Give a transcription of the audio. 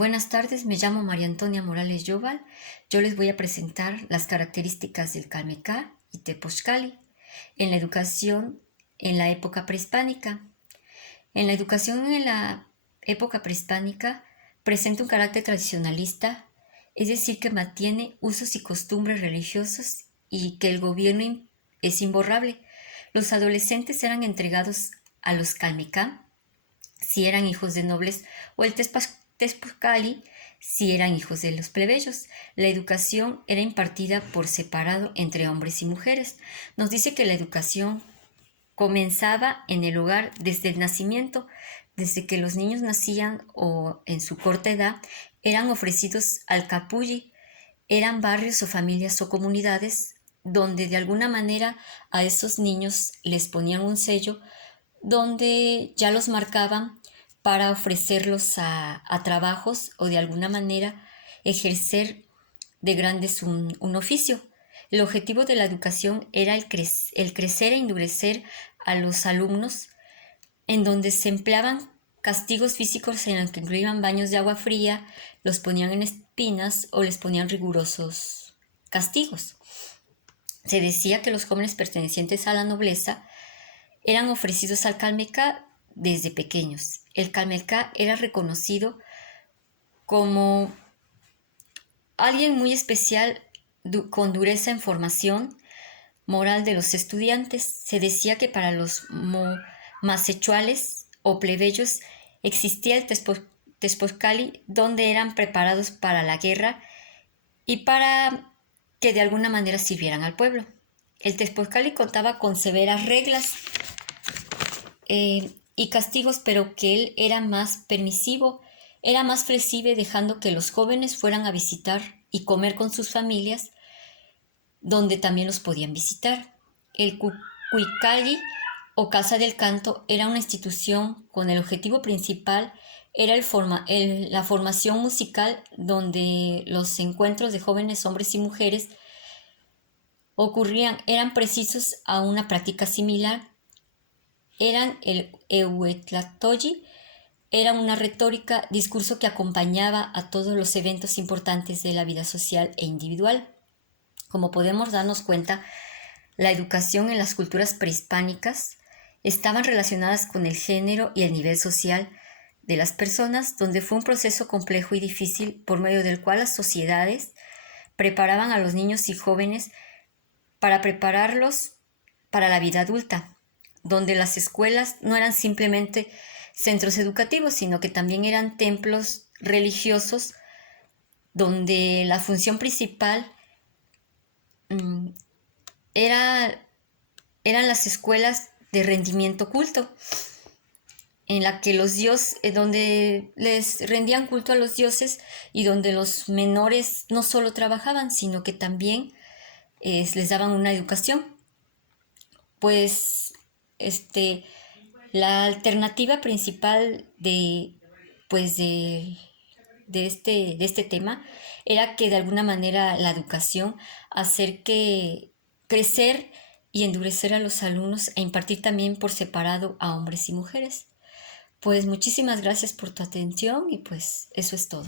Buenas tardes, me llamo María Antonia Morales Yoval. Yo les voy a presentar las características del Calmecá y Tepochcali en la educación en la época prehispánica. En la educación en la época prehispánica presenta un carácter tradicionalista, es decir, que mantiene usos y costumbres religiosos y que el gobierno es imborrable. Los adolescentes eran entregados a los Calmecá si eran hijos de nobles o el Tepochcali si eran hijos de los plebeyos. La educación era impartida por separado entre hombres y mujeres. Nos dice que la educación comenzaba en el hogar desde el nacimiento, desde que los niños nacían o en su corta edad, eran ofrecidos al capulli. Eran barrios o familias o comunidades donde de alguna manera a esos niños les ponían un sello donde ya los marcaban para ofrecerlos a trabajos o de alguna manera ejercer de grandes un oficio. El objetivo de la educación era el crecer e endurecer a los alumnos, en donde se empleaban castigos físicos en los que incluían baños de agua fría, los ponían en espinas o les ponían rigurosos castigos. Se decía que los jóvenes pertenecientes a la nobleza eran ofrecidos al Calmecá desde pequeños. El Calmecá era reconocido como alguien muy especial con dureza en formación moral de los estudiantes. Se decía que para los masechuales o plebeyos existía el Tepochcali, donde eran preparados para la guerra y para que de alguna manera sirvieran al pueblo. El Tepochcali contaba con severas reglas y castigos, pero que él era más permisivo, era más flexible, dejando que los jóvenes fueran a visitar y comer con sus familias, donde también los podían visitar. El Cuicalli o Casa del Canto era una institución con el objetivo principal era la formación musical, donde los encuentros de jóvenes hombres y mujeres eran precisos a una práctica similar. Eran el Ehuetlatoyi, era una retórica, discurso que acompañaba a todos los eventos importantes de la vida social e individual. Como podemos darnos cuenta, la educación en las culturas prehispánicas estaban relacionadas con el género y el nivel social de las personas, donde fue un proceso complejo y difícil por medio del cual las sociedades preparaban a los niños y jóvenes para prepararlos para la vida adulta, donde las escuelas no eran simplemente centros educativos, sino que también eran templos religiosos, donde la función principal eran las escuelas de rendimiento culto, en la que donde les rendían culto a los dioses y donde los menores no solo trabajaban, sino que también les daban una educación. Pues la alternativa principal de este tema era que de alguna manera la educación hacer que crecer y endurecer a los alumnos e impartir también por separado a hombres y mujeres. Pues muchísimas gracias por tu atención y pues eso es todo.